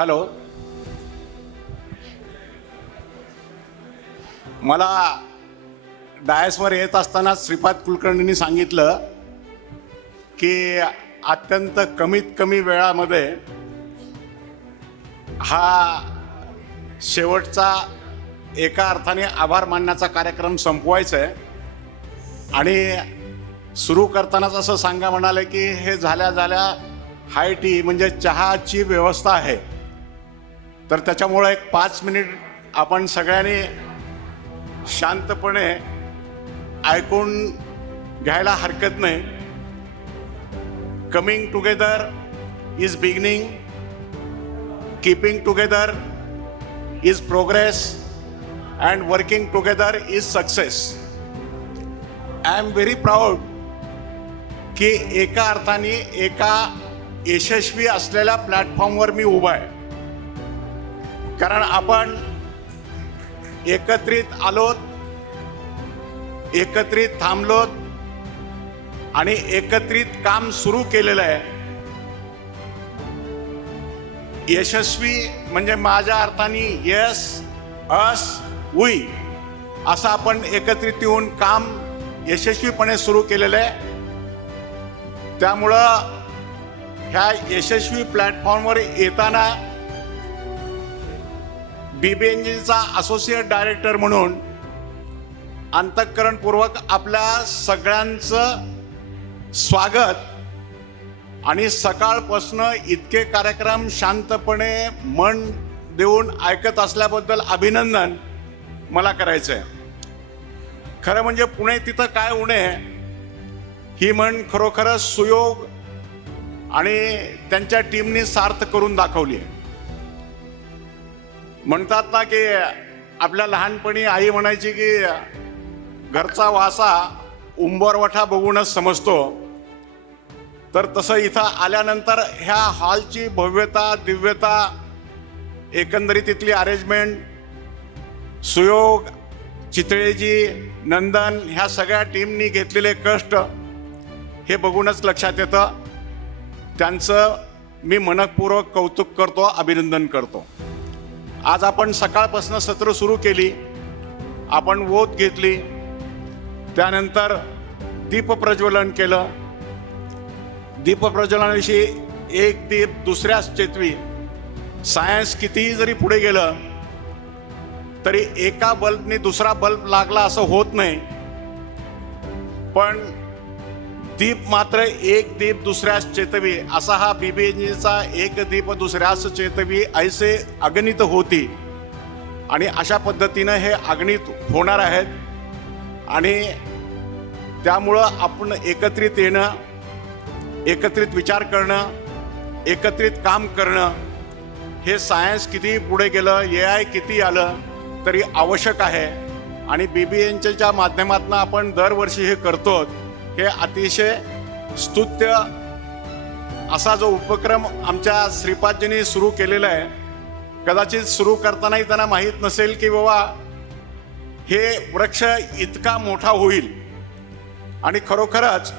Hello, मला डायसवर येत असताना श्रीपाद कुलकर्णींनी सांगितलं की अत्यंत कमीत कमी वेळामध्ये हा शेवटचा एका अर्थाने आभार मानण्याचा कार्यक्रम संपवायचा आहे. आणि सुरू करतानाच असं सांगा म्हणाले की हे झाल्या हाय टी म्हणजे चहाची व्यवस्था आहे, तर त्याच्यामुळे एक 5 मिनिट आपण सगळ्यांनी शांतपणे ऐकून घ्यायला हरकत नाही. Coming together is beginning, keeping together is progress and working together is success. I am very proud की एका अर्थाने एका यशस्वी असलेल्या प्लॅटफॉर्मवर मी उभा आहे. कारण आपण एकत्रित आलोत, एकत्रित थांबलोत आणि एकत्रित काम सुरू केलेलं आहे. यशस्वी म्हणजे माझ्या अर्थाने यस अस वी असं आपण एकत्रित येऊन काम यशस्वीपणे सुरू केलेलं आहे. त्यामुळं ह्या यशस्वी प्लॅटफॉर्मवर येताना BBNGचा असोसिएट डायरेक्टर म्हणून अंतःकरणपूर्वक आपल्या सगळ्यांचं स्वागत आणि सकाळपासून इतके कार्यक्रम शांतपणे मन देऊन ऐकत असल्याबद्दल अभिनंदन मला करायचं आहे. खरं म्हणजे पुणे तिथं काय उणे ही म्हण खरोखरच सुयोग आणि त्यांच्या टीमनी सार्थ करून दाखवली आहे. म्हणतात ना की आपल्या लहानपणी आई म्हणायची की घरचा वासा उंबरवठा बघूनच समजतो, तर तसं इथं आल्यानंतर ह्या हॉलची भव्यता दिव्यता, एकंदरीत इथली अरेंजमेंट, सुयोग, चितळेजी, नंदन ह्या सगळ्या टीमनी घेतलेले कष्ट हे बघूनच लक्षात येतं. त्यांचं मी मनपूर्वक कौतुक करतो, अभिनंदन करतो. आज आपण सकाळपासून सत्र सुरू केली, आपण ओत घेतली, त्यानंतर दीपप्रज्वलन केलं. दीपप्रज्वलनाविषयी एक दीप दुसऱ्याच चेतवी. सायन्स कितीही जरी पुढे गेलं तरी एका बल्बने दुसरा बल्ब लागला असं होत नाही, पण दीप मात्र एक दीप दुसऱ्यास चेतवी असा हा BBNGचा एक दीप दुसऱ्यास चेतवी ऐसे अगणित होती. आणि अशा पद्धतीनं हे अगणित होणार आहेत. आणि त्यामुळं आपण एकत्रित येणं, एकत्रित विचार करणं, एकत्रित काम करणं हे सायन्स किती पुढे गेलं, AI किती आलं तरी आवश्यक आहे. आणि BBNGच्या माध्यमातून आपण दरवर्षी हे करतो. हे अतिशय स्तुत्य असा जो उपक्रम आमच्या श्रीपादजींनी सुरू केलेला आहे. कदाचित सुरू करतानाही त्यांना माहीत नसेल की बाबा हे वृक्ष इतका मोठा होईल. आणि खरोखरच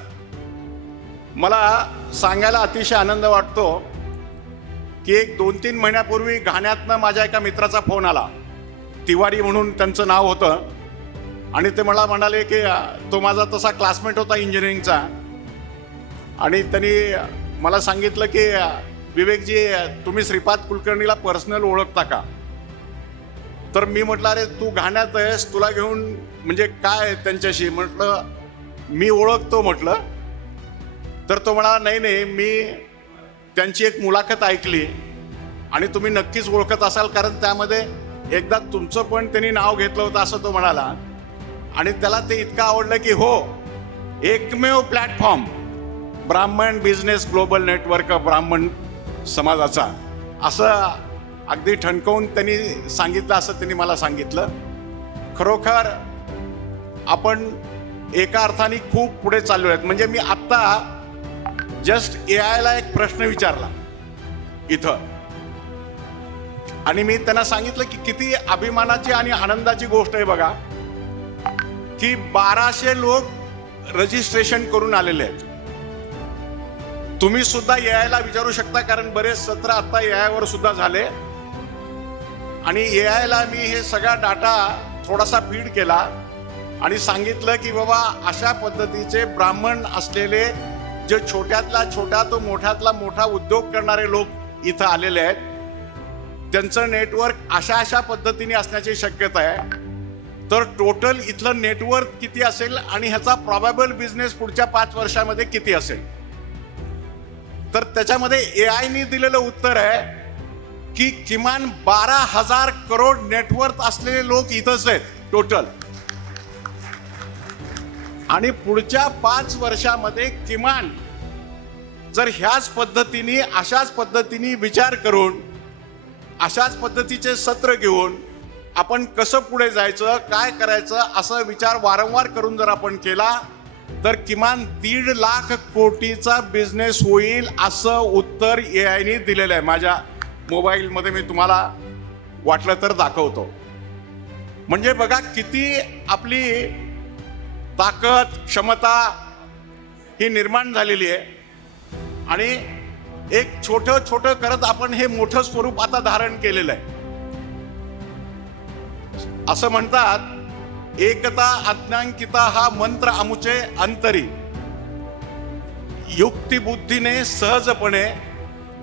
मला सांगायला अतिशय आनंद वाटतो की एक 2-3 महिन्यापूर्वी घाण्यातनं माझ्या एका मित्राचा फोन आला. तिवारी म्हणून त्यांचं नाव होतं. आणि ते मला म्हणाले की तो माझा तसा क्लासमेट होता इंजिनिअरिंगचा. आणि त्यांनी मला सांगितलं की विवेकजी, तुम्ही श्रीपाद कुलकर्णीला पर्सनल ओळखता का? तर मी म्हटलं अरे तू घाण्यात आहेस, तुला घेऊन म्हणजे काय त्यांच्याशी? म्हटलं मी ओळखतो म्हटलं. तर तो म्हणाला नाही, मी त्यांची एक मुलाखत ऐकली आणि तुम्ही नक्कीच ओळखत असाल, कारण त्यामध्ये एकदा तुमचं पण त्यांनी नाव घेतलं होतं असं तो म्हणाला. आणि त्याला ते इतकं आवडलं की हो, एकमेव प्लॅटफॉर्म ब्राह्मण बिझनेस ग्लोबल नेटवर्क ब्राह्मण समाजाचा असं अगदी ठणकावून त्यांनी सांगितलं, असं त्यांनी मला सांगितलं. खरोखर आपण एका अर्थाने खूप पुढे चाललो आहेत. म्हणजे मी आत्ता जस्ट AIला एक प्रश्न विचारला इथं आणि मी त्यांना सांगितलं की किती अभिमानाची आणि आनंदाची गोष्ट आहे बघा की 1200 लोक रजिस्ट्रेशन करून आलेले आहेत. तुम्ही सुद्धा AI ला विचारू शकता, कारण बरेच सत्र आता AI वर सुद्धा झाले. आणि AI ला मी हे सगळा डाटा थोडासा फीड केला आणि सांगितलं की बाबा अशा पद्धतीचे ब्राह्मण असलेले जे छोट्यातला छोटा तो मोठ्यातला मोठा उद्योग करणारे लोक इथं आलेले आहेत, त्यांचं नेटवर्क अशा अशा पद्धतीने असण्याची शक्यता आहे. तर टोटल इथलं नेटवर्क किती असेल आणि ह्याचा प्रॉबेबल बिझनेस पुढच्या 5 वर्षामध्ये किती असेल. तर त्याच्यामध्ये AI नी दिलेलं उत्तर आहे की किमान 12,000 करोड नेटवर्क असलेले लोक इथंच आहेत टोटल. आणि पुढच्या 5 वर्षामध्ये किमान जर ह्याच पद्धतीने अशाच पद्धतीने विचार करून अशाच पद्धतीचे सत्र घेऊन आपण कसं पुढे जायचं, काय करायचं, असा विचार वारंवार करून जर आपण केला तर किमान 1.5 लाख कोटीचा बिझनेस होईल, असं उत्तर AI नी दिलेलं आहे. माझ्या मोबाईलमध्ये मी तुम्हाला वाटलं तर दाखवतो. म्हणजे बघा किती आपली ताकद क्षमता ही निर्माण झालेली आहे. आणि एक छोटं छोटं करत आपण हे मोठं स्वरूप आता धारण केलेलं आहे. असं म्हणतात, एकता अज्ञांकिता हा मंत्र आमुचे अंतरी, युक्तिबुद्धीने सहजपणे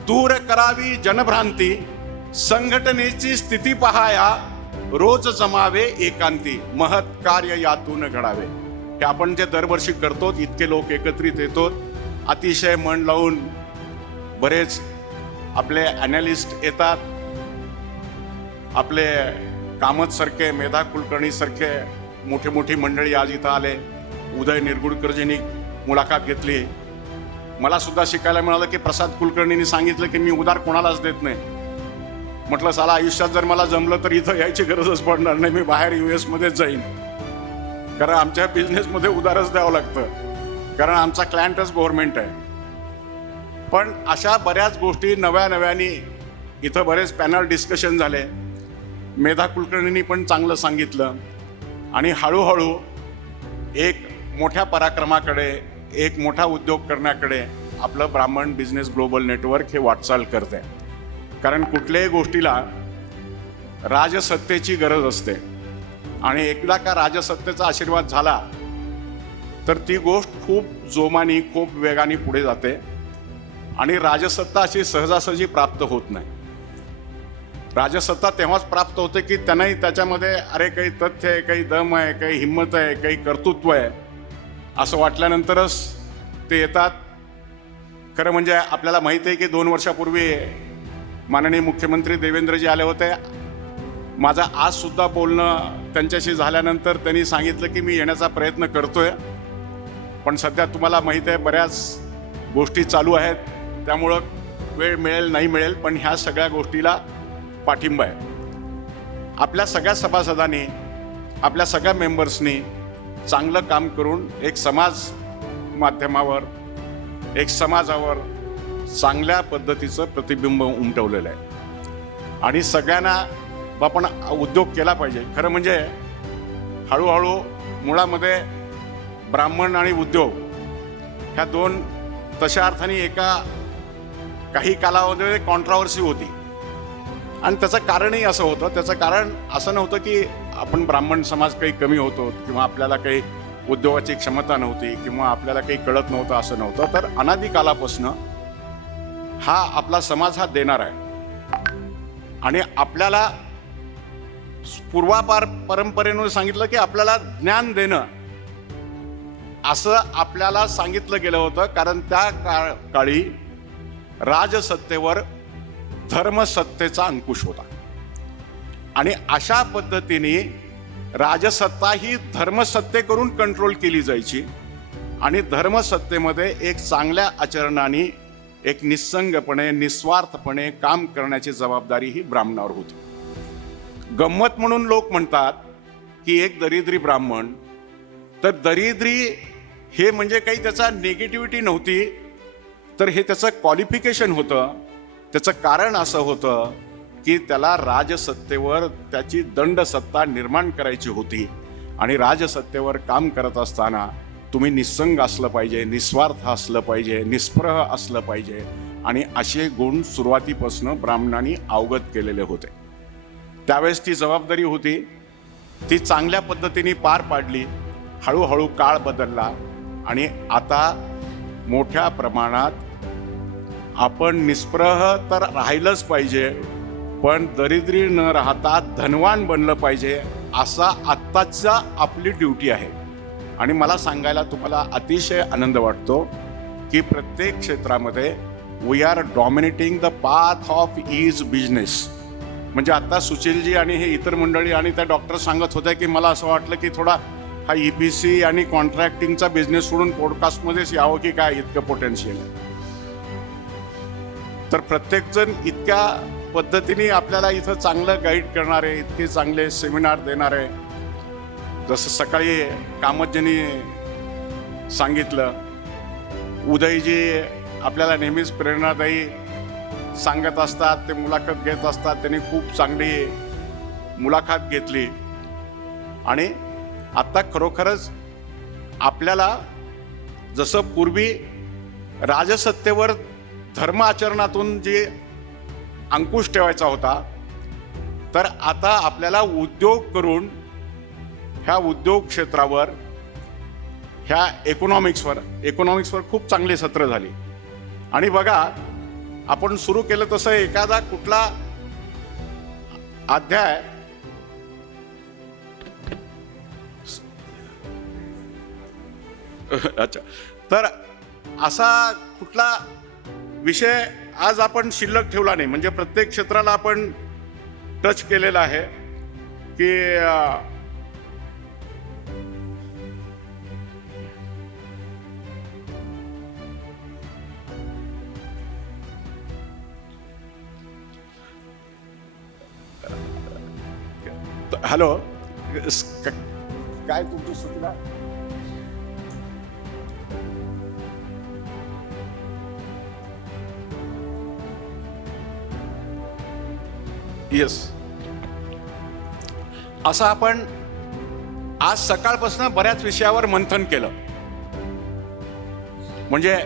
दूर करावी जनभ्रांती, संघटनेची स्थिती पहाया रोज जमावे एकांती, महत् कार्य यातून घडावे. हे आपण जे दरवर्षी करतो, इतके लोक एकत्रित येतो, अतिशय मन लावून बरेच आपले ॲनालिस्ट येतात, आपले कामत सारखे, मेधा कुलकर्णी सारखे मोठी मोठी मंडळी आज इथं आले. उदय निरगुडकरजींनी मुलाखत घेतली. मला सुद्धा शिकायला मिळालं की प्रसाद कुलकर्णींनी सांगितलं की मी उधार कोणालाच देत नाही. म्हटलं साला आयुष्यात जर मला जमलं तर इथं यायची गरजच पडणार नाही, मी बाहेर US मध्येच जाईन. कारण आमच्या बिझनेसमध्ये उधारच द्यावं लागतं, कारण आमचा क्लायंटच गव्हर्नमेंट आहे. पण अशा बऱ्याच गोष्टी नव्याने इथं बरेच पॅनल डिस्कशन झाले. मेधा कुलकर्णींनी पण चांगलं सांगितलं. आणि हळूहळू एक मोठ्या पराक्रमाकडे, एक मोठा उद्योग करण्याकडे आपलं ब्राह्मण बिझनेस ग्लोबल नेटवर्क हे वाटचाल करते. कारण कुठल्याही गोष्टीला राजसत्तेची गरज असते. आणि एकदा का राजसत्तेचा आशीर्वाद झाला तर ती गोष्ट खूप जोमाने, खूप वेगाने पुढे जाते. आणि राजसत्ता अशी सहजासहजी प्राप्त होत नाही. राजसत्ता तेव्हाच प्राप्त होते की त्यांनाही त्याच्यामध्ये अरे काही तथ्य आहे, काही दम आहे, काही हिंमत आहे, काही कर्तृत्व आहे असं वाटल्यानंतरच ते येतात. खरं म्हणजे आपल्याला माहिती आहे की 2 वर्षापूर्वी माननीय मुख्यमंत्री देवेंद्रजी आले होते. माझं आज सुद्धा बोलणं त्यांच्याशी झाल्यानंतर त्यांनी सांगितलं की मी येण्याचा प्रयत्न करतोय, पण सध्या तुम्हाला माहिती आहे बऱ्याच गोष्टी चालू आहेत, त्यामुळं वेळ मिळेल नाही मिळेल, पण ह्या सगळ्या गोष्टीला पाठिंबा आहे. आपल्या सगळ्या सभासदांनी, आपल्या सगळ्या मेंबर्सनी चांगलं काम करून एक समाज माध्यमावर, एक समाजावर चांगल्या पद्धतीचं प्रतिबिंब उमटवलेलं आहे. आणि सगळ्यांना आपण उद्योग केला पाहिजे. खरं म्हणजे हळूहळू मुळामध्ये ब्राह्मण आणि उद्योग ह्या 2 तशा अर्थाने एका काही कालावधीमध्ये कॉन्ट्रावर्सी होती. आणि त्याचं कारणही असं होतं. त्याचं कारण असं नव्हतं की आपण ब्राह्मण समाज काही कमी होतो किंवा आपल्याला काही उद्योगाची क्षमता नव्हती किंवा आपल्याला काही कळत नव्हतं, असं नव्हतं. तर अनादिकालापासून हा आपला समाज हा देणार आहे. आणि आपल्याला पूर्वापार परंपरेने सांगितलं की आपल्याला ज्ञान देणं असं आपल्याला सांगितलं गेलं होतं. कारण त्या काळी राजसत्तेवर धर्मसत्तेचा अंकुश होता. आणि अशा पद्धतीने राजसत्ता ही धर्मसत्तेकडून कंट्रोल केली जायची. आणि धर्मसत्तेमध्ये एक चांगल्या आचरणाने, एक निस्संगपणे, निस्वार्थपणे काम करण्याची जबाबदारी ही ब्राह्मणावर होती. गंमत म्हणून लोक म्हणतात की एक दरिद्री ब्राह्मण, तर दरिद्री हे म्हणजे काही त्याचा निगेटिव्हिटी नव्हती, तर हे त्याचं क्वालिफिकेशन होतं. त्याचं कारण असं होतं की त्याला राजसत्तेवर त्याची दंडसत्ता निर्माण करायची होती. आणि राजसत्तेवर काम करत असताना तुम्ही निस्संग असलं पाहिजे, निस्वार्थ असलं पाहिजे, निस्पृह असलं पाहिजे, आणि असे गुण सुरुवातीपासून ब्राह्मणांनी अवगत केलेले होते. त्यावेळेस ती जबाबदारी होती, ती चांगल्या पद्धतीने पार पाडली. हळूहळू काळ बदलला आणि आता मोठ्या प्रमाणात आपण निस्पृह तर राहिलंच पाहिजे, पण दरिद्री न राहता धनवान बनलं पाहिजे, असा आत्ताचा आपली ड्युटी आहे. आणि मला सांगायला तुम्हाला अतिशय आनंद वाटतो की प्रत्येक क्षेत्रामध्ये we are dominating the path of is business. म्हणजे आता सुशीलजी आणि हे इतर मंडळी आणि त्या डॉक्टर सांगत होत्या की मला असं वाटलं की थोडा हा EPC आणि कॉन्ट्रॅक्टिंगचा बिझनेस सोडून पॉडकास्टमध्येच यावं की काय, इतकं पोटेन्शियल आहे. तर प्रत्येकजण इतक्या पद्धतीने आपल्याला इथं चांगलं गाईड करणारे, इतके चांगले सेमिनार देणारे, जसं सकाळी कामतजींनी सांगितलं, उदयजी आपल्याला नेहमीच प्रेरणादायी सांगत असतात, ते मुलाखत घेत असतात. त्यांनी खूप चांगली मुलाखत घेतली आणि आता खरोखरच आपल्याला जसं पूर्वी राजसत्तेवर धर्म आचरणातून जे अंकुश ठेवायचा होता, तर आता आपल्याला उद्योग करून ह्या उद्योग क्षेत्रावर, ह्या इकॉनॉमिक्सवर खूप चांगली सत्र झाली. आणि बघा, आपण सुरू केलं तसं एखादा कुठला अध्याय अच्छा, तर असा कुठला विषय आज आपण शिल्लक ठेवला नाही. म्हणजे प्रत्येक क्षेत्राला आपण टच केलेला आहे की हॅलो, काय तुमची सूचना? येस, असं आपण आज सकाळपासून बऱ्याच विषयावर मंथन केलं. म्हणजे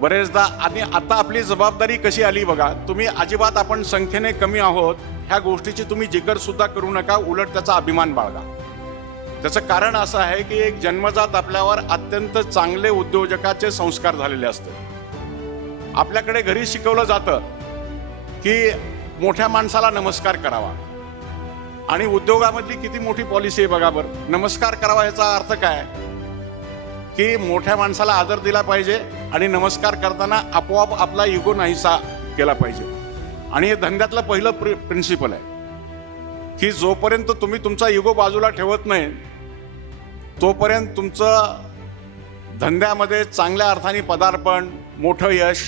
बरेचदा, आणि आता आपली जबाबदारी कशी आली बघा. तुम्ही अजिबात आपण संख्येने कमी आहोत ह्या गोष्टीची तुम्ही जिकर सुद्धा करू नका, उलट त्याचा अभिमान बाळगा. त्याचं कारण असं आहे की एक जन्मजात आपल्यावर अत्यंत चांगले उद्योजकाचे संस्कार झालेले असतात. आपल्याकडे घरी शिकवलं जातं की मोठ्या माणसाला नमस्कार करावा, आणि उद्योगामधली किती मोठी पॉलिसी आहे बघा बरं. नमस्कार करावा याचा अर्थ काय की मोठ्या माणसाला आदर दिला पाहिजे, आणि नमस्कार करताना आपोआप आपला इगो नाहीसा केला पाहिजे. आणि हे धंद्यातलं पहिलं प्रिन्सिपल आहे की जोपर्यंत तुम्ही तुमचा इगो बाजूला ठेवत नाही, तोपर्यंत तुमचं धंद्यामध्ये चांगल्या अर्थाने पदार्पण, मोठं यश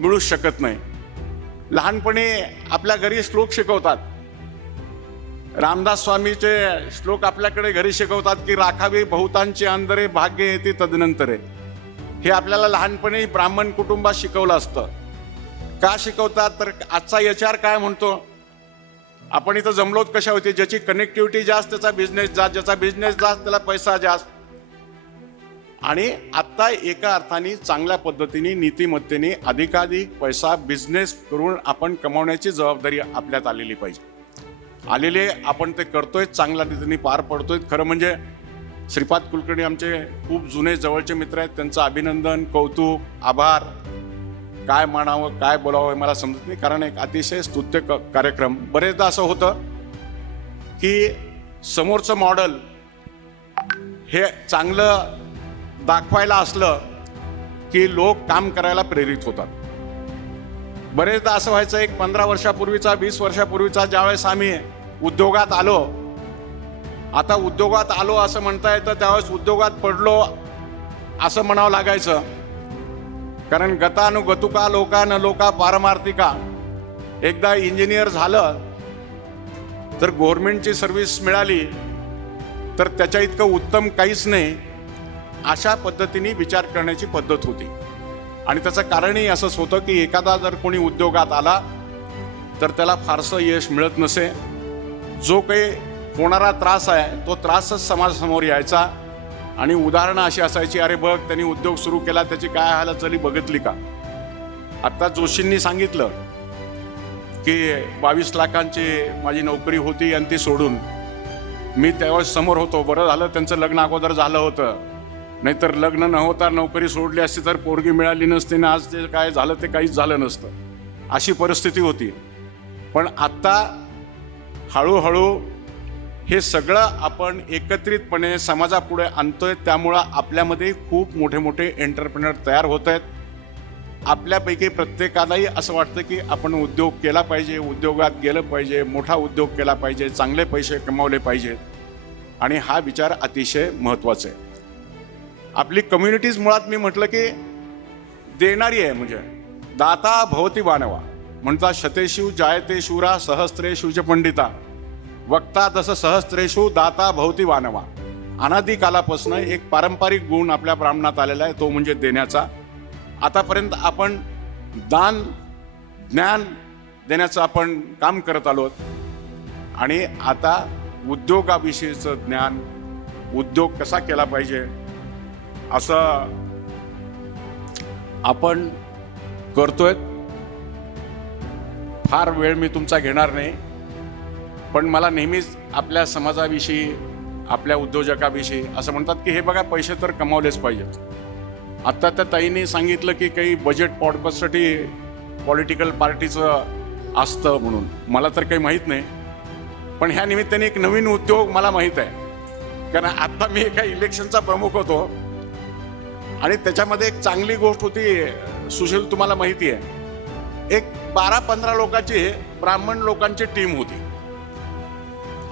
मिळू शकत नाही. लहानपणी आपल्या घरी श्लोक शिकवतात. रामदास स्वामीचे श्लोक आपल्याकडे घरी शिकवतात की राखावे बहुतांची अंधरे, भाग्य येते तदनंतरे. हे आपल्याला लहानपणी ब्राह्मण कुटुंबात शिकवलं असतं. का शिकवतात तर आजचा HR काय म्हणतो, आपण इथं जमलोत कशा होती, ज्याची कनेक्टिव्हिटी जास्त त्याचा बिझनेस जास्त, ज्याचा बिझनेस जास्त त्याला पैसा जास्त. आणि आत्ता एका अर्थाने चांगल्या पद्धतीने नीतिमत्तेने अधिकाधिक पैसा बिझनेस करून आपण कमावण्याची जबाबदारी आपल्यात आलेली पाहिजे. आलेले आपण ते करतोय, चांगल्या रीतीने पार पडतोय. खरं म्हणजे श्रीपाद कुलकर्णी आमचे खूप जुने जवळचे मित्र आहेत, त्यांचं अभिनंदन, कौतुक, आभार. काय म्हणावं काय बोलावं मला समजत नाही, कारण एक अतिशय स्तुत्य कार्यक्रम. बरेचदा असं होतं की समोरचं मॉडेल हे चांगलं दाखवायला असलं की लोक काम करायला प्रेरित होतात. बरेचदा असं व्हायचं, एक 15 वर्षापूर्वीचा 20 वर्षापूर्वीचा ज्यावेळेस आम्ही उद्योगात आलो, आता उद्योगात आलो असं म्हणता येतं, त्यावेळेस उद्योगात पडलो असं म्हणावं लागायचं. कारण गतानुगतुका लोका न लोका पारमार्थिका. एकदा इंजिनियर झालं तर गव्हर्नमेंटची सर्व्हिस मिळाली तर त्याच्या इतकं उत्तम काहीच नाही, अशा पद्धतीने विचार करण्याची पद्धत होती. आणि त्याचं कारणही असंच होतं की एखादा जर कोणी उद्योगात आला तर त्याला फारसं यश मिळत नसे. जो काही होणारा त्रास आहे तो त्रासच समाजासमोर यायचा, आणि उदाहरणं अशी असायची, अरे बघ त्यांनी उद्योग सुरू केला, त्याची काय हालचाली बघितली का. आता जोशींनी सांगितलं की 22 लाखांची माझी नोकरी होती आणि ती सोडून मी त्यावेळेस समोर होतो. बरं झालं त्यांचं लग्न अगोदर झालं होतं, नाहीतर लग्न न होता नोकरी सोडली असती तर पोरगी मिळाली नसती ना, आज ते काय झालं ते काहीच झालं नसतं, अशी परिस्थिती होती. पण आत्ता हळूहळू हे सगळं आपण एकत्रितपणे समाजापुढे आणतोय. त्यामुळं आपल्यामध्ये खूप मोठे मोठे एंटरप्रेनर तयार होत आहेत. आपल्यापैकी प्रत्येकालाही असं वाटतं की आपण उद्योग केला पाहिजे, उद्योगात गेलं पाहिजे, मोठा उद्योग केला पाहिजे, चांगले पैसे कमावले पाहिजेत. आणि हा विचार अतिशय महत्त्वाचा आहे. आपली कम्युनिटीज मुळात मी म्हटलं की देणारी आहे. म्हणजे दाता भवती मानवा म्हणतात, शतेषु जायते शूरा सहस्त्रेषु च पंडिता, वक्ता तसं सहस्त्रेषु दाता भवती मानवा. अनादी कालापासून एक पारंपरिक गुण आपल्या ब्राह्मणात आलेला आहे, तो म्हणजे देण्याचा. आतापर्यंत आपण दान ज्ञान देण्याचं आपण काम करत आलो आणि आता उद्योगाविषयीचं ज्ञान, उद्योग कसा केला पाहिजे असं आपण करतोय. फार वेळ मी तुमचा घेणार नाही, पण मला नेहमीच आपल्या समाजाविषयी, आपल्या उद्योजकाविषयी असं म्हणतात की हे बघा पैसे तर कमावलेच पाहिजेत. आत्ता त्या ताईंनी सांगितलं की काही बजेट पॉडकास्टसाठी पॉलिटिकल पार्टीचं असतं म्हणून. मला तर काही माहीत नाही, पण ह्या निमित्ताने एक नवीन उद्योग मला माहीत आहे. कारण आत्ता मी एका इलेक्शनचा प्रमुख होतो आणि त्याच्यामध्ये एक चांगली गोष्ट होती, सुशील तुम्हाला माहिती आहे, एक 12-15 लोकांची ब्राह्मण लोकांची टीम होती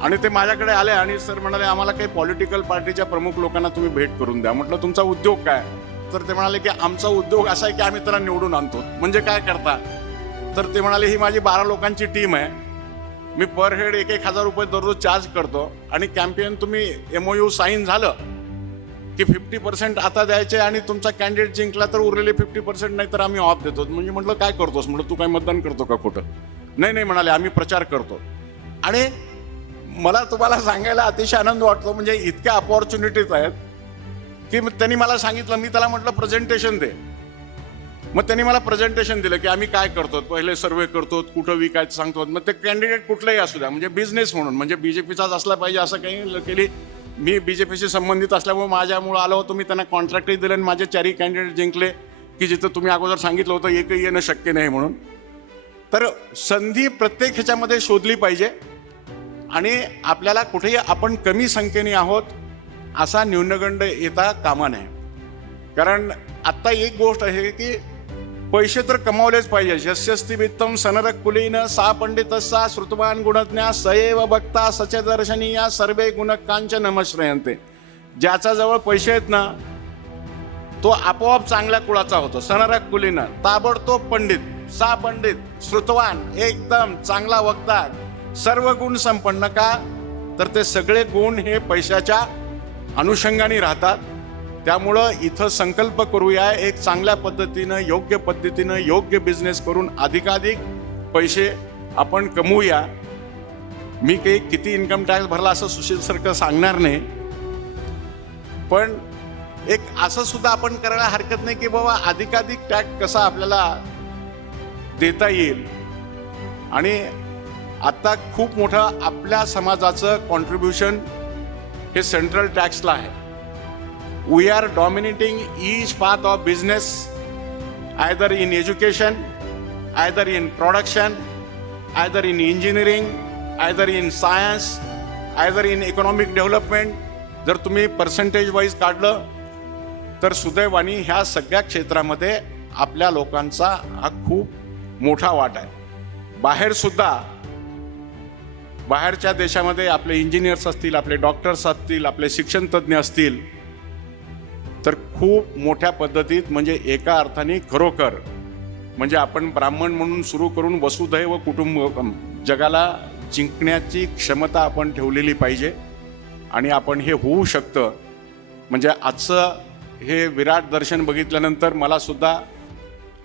आणि ते माझ्याकडे आले आणि सर म्हणाले आम्हाला काही पॉलिटिकल पार्टीच्या प्रमुख लोकांना तुम्ही भेट करून द्या. म्हटलं तुमचा उद्योग काय. तर ते म्हणाले की आमचा उद्योग असा आहे की आम्ही त्याला निवडून आणतो. म्हणजे काय करता. तर ते म्हणाले ही माझी 12 लोकांची टीम आहे, मी पर हेड 1,000 रुपये दररोज चार्ज करतो आणि कॅम्पेन तुम्ही MOU साईन झालं की 50% आता द्यायचे आणि तुमचा कॅन्डिडेट जिंकला तर उरलेले 50% नाही तर आम्ही ऑफ देतो. म्हणजे म्हटलं काय करतोस. म्हटलं तू काय मतदान करतो का खोटं. नाही म्हणाले आम्ही प्रचार करतो. आणि मला तुम्हाला सांगायला अतिशय आनंद वाटतो, म्हणजे इतक्या अपॉर्च्युनिटीज आहेत की त्यांनी मला सांगितलं, मी त्याला म्हटलं प्रेझेंटेशन दे. मग त्यांनी मला प्रेझेंटेशन दिलं की आम्ही काय करतो, पहिले सर्वे करतो, कुठं विकायचं सांगतो. मग ते कॅन्डिडेट कुठलंही असू द्या, म्हणजे बिझनेस म्हणून, म्हणजे BJPचाच असला पाहिजे असं काही केली. मी BJPशी संबंधित असल्यामुळे माझ्यामुळं आलो होतो. मी त्यांना कॉन्ट्रॅक्टही दिलं आणि माझे 4ही कॅन्डिडेट जिंकले की जिथं तुम्ही अगोदर सांगितलं होतं एकही येणं शक्य नाही म्हणून. तर संधी प्रत्येक ह्याच्यामध्ये शोधली पाहिजे आणि आपल्याला कुठेही आपण कमी संख्येने आहोत असा न्यूनगंड येता कामा नये. कारण आत्ता एक गोष्ट आहे की पैसे तर कमावलेच पाहिजे. यस्यस्ति वित्तम सनरक कुलीन सा पंडितस्सा श्रुतवान गुणज्ञा सएव भक्ता सचदर्शनीया सर्वे गुणकांच नमश्रयन्ते. ज्याचा जवळ पैसे आहेत ना तो आपोआप चांगल्या कुळाचा होतो. सनरक कुलीन ताबडतोब पंडित, सा पंडित श्रुतवान एकदम चांगला वक्ता, सर्व गुण संपन्न. का तर ते सगळे गुण हे पैशाच्या अनुषंगाने राहतात. त्यामुळं इथं संकल्प करूया एक चांगल्या पद्धतीनं, योग्य पद्धतीनं, योग्य बिझनेस करून अधिकाधिक पैसे आपण कमवूया. मी काही किती इन्कम टॅक्स भरला असं सुशील सारखं सांगणार नाही, पण एक असं सुद्धा आपण करायला हरकत नाही की बाबा अधिकाधिक टॅक्स कसा आपल्याला देता येईल. आणि आता खूप मोठं आपल्या समाजाचं कॉन्ट्रीब्युशन हे सेंट्रल टॅक्सला आहे. We are dominating each path of business, either in education, either in production, either in engineering, either in science, either in economic development. जर तुम्ही पर्सेंटेज वाईज काढलं तर सुदैवानी ह्या सगळ्या क्षेत्रामध्ये आपल्या लोकांचा हा खूप मोठा वाटा आहे. बाहेरच्या देशामध्ये आपले इंजिनियर्स असतील, आपले डॉक्टर्स असतील, आपले शिक्षण तज्ज्ञ असतील, तर खूप मोठ्या पद्धतीत, म्हणजे एका अर्थाने खरोखर म्हणजे आपण ब्राह्मण म्हणून सुरू करून वसुधैव कुटुंबकम जगाला जिंकण्याची क्षमता आपण ठेवलेली पाहिजे आणि आपण हे होऊ शकतं. म्हणजे आजचं हे विराट दर्शन बघितल्यानंतर मला सुद्धा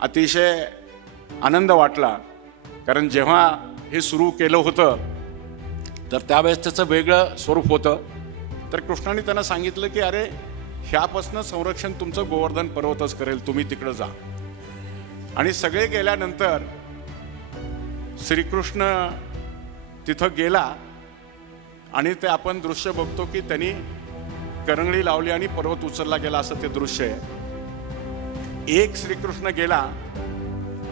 अतिशय आनंद वाटला. कारण जेव्हा हे सुरू केलं होतं तर त्यावेळेस त्याचं वेगळं स्वरूप होतं. तर कृष्णाने त्यांना सांगितलं की अरे ह्यापासून संरक्षण तुमचं गोवर्धन पर्वतच करेल. तुम्ही तिकडं जा. आणि सगळे गेल्यानंतर श्रीकृष्ण तिथं गेला आणि ते आपण दृश्य बघतो की त्यांनी करंगळी लावली आणि पर्वत उचलला गेला, असं ते दृश्य आहे. एक श्रीकृष्ण गेला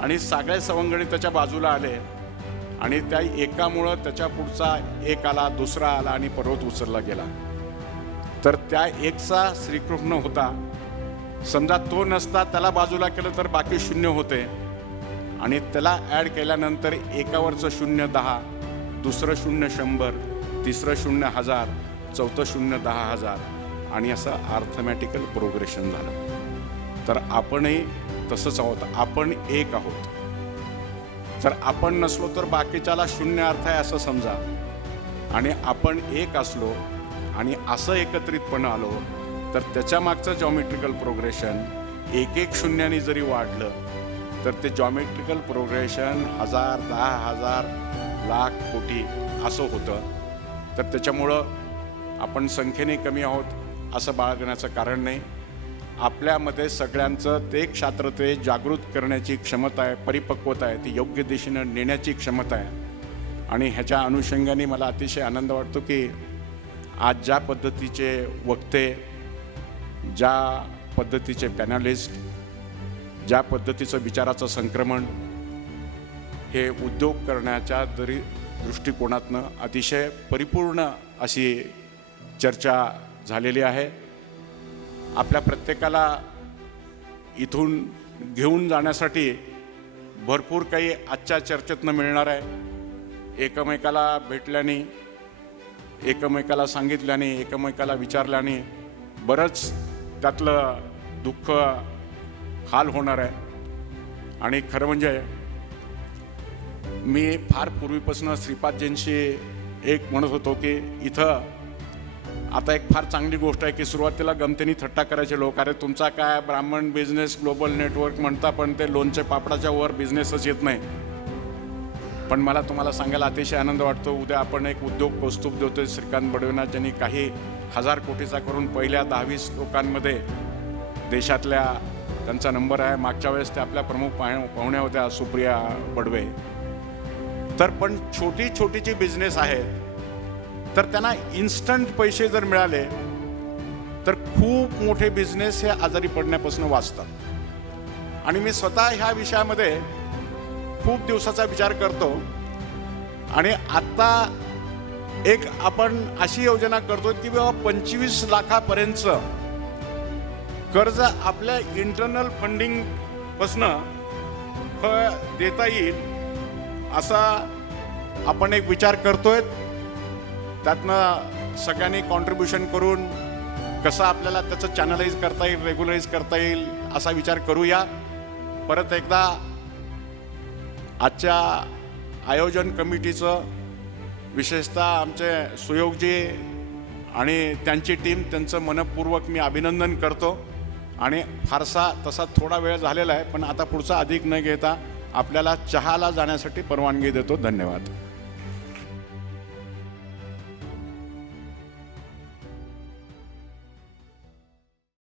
आणि सगळे सवंगडी त्याच्या बाजूला आले आणि त्या एकामुळं त्याच्या पुढचा एक आला, दुसरा आला आणि पर्वत उचलला गेला. तर त्या एकचा श्रीकृष्ण होता. समजा तो नसता, त्याला बाजूला केलं तर बाकी शून्य होते आणि त्याला ॲड केल्यानंतर एकावरचं 0 10, दुसरं 0 100, तिसरं 0 1000, चौथं 0 10,000 आणि असं अर्थमॅटिकल प्रोग्रेशन झालं. तर आपणही तसंच आहोत. आपण एक आहोत. तर आपण नसलो तर बाकीच्याला 0 अर्थ आहे असं समजा. आणि आपण एक असलो आणि असं एकत्रितपणे आलो तर त्याच्या मागचं जॉमेट्रिकल प्रोग्रेशन एक शून्याने जरी वाढलं तर ते जॉमेट्रिकल प्रोग्रेशन 1000, 10,000, लाख, कोटी असं होतं. तर त्याच्यामुळं आपण संख्येने कमी आहोत असं बाळगण्याचं कारण नाही. आपल्यामध्ये सगळ्यांचं ते क्षात्र ते जागृत करण्याची क्षमता आहे, परिपक्वता आहे, ती योग्य दिशेनं नेण्याची क्षमता आहे. आणि ह्याच्या अनुषंगाने मला अतिशय आनंद वाटतो की आज ज्या पद्धतीचे वक्ते, ज्या पद्धतीचे पॅनलिस्ट, ज्या पद्धतीचं विचाराचं संक्रमण हे उद्योग करण्याच्या दृष्टिकोनातनं अतिशय परिपूर्ण अशी चर्चा झालेली आहे. आपल्या प्रत्येकाला इथून घेऊन जाण्यासाठी भरपूर काही आजच्या चर्चेतनं मिळणार आहे. एकमेकाला भेटल्याने, एकमेकाला सांगितल्याने, एकमेकाला विचारल्याने बरंच त्यातलं दुःख हाल होणार आहे. आणि खरं म्हणजे मी फार पूर्वीपासून श्रीपादजींशी एक म्हणत होतो की इथं आता एक फार चांगली गोष्ट आहे की सुरुवातीला गमतीने थट्टा करायचे लोक, अरे तुमचा काय ब्राह्मण बिझनेस ग्लोबल नेटवर्क म्हणता पण ते लोणचे पापडाच्या वर बिझनेसच येत नाही. पण मला तुम्हाला सांगायला अतिशय आनंद वाटतो, उद्या आपण एक उद्योग कौस्तुभ देतोय श्रीकांत बडवेंना, ज्यांनी काही 1000 कोटीचा करून पहिल्या 10-20 लोकांमध्ये देशातल्या त्यांचा नंबर आहे. मागच्या वेळेस ते आपल्या प्रमुख पाहुण्या होत्या सुप्रिया बडवे. तर पण छोटी छोटीची बिझनेस आहेत तर त्यांना इन्स्टंट पैसे जर मिळाले तर खूप मोठे बिझनेस हे आजारी पडण्यापासून वाचतात. आणि मी स्वतः ह्या विषयामध्ये खूप दिवसाचा विचार करतो आणि आत्ता एक आपण अशी योजना करतो की बाबा 25 लाखापर्यंतचं कर्ज आपल्या इंटरनल फंडिंग पासनं देता येईल असा आपण एक विचार करतोय. त्यातनं सगळ्यांनी कॉन्ट्रीब्युशन करून कसं आपल्याला त्याचं चॅनलाइज करता येईल, रेग्युलराइज करता येईल असा विचार करूया. परत एकदा आजच्या आयोजन कमिटीचं, विशेषतः आमचे सुयोगजी आणि त्यांची टीम, त्यांचं मनपूर्वक मी अभिनंदन करतो. आणि फारसा तसा थोडा वेळ झालेला आहे पण आता पुढचा अधिक न घेता आपल्याला चहाला जाण्यासाठी परवानगी देतो. धन्यवाद.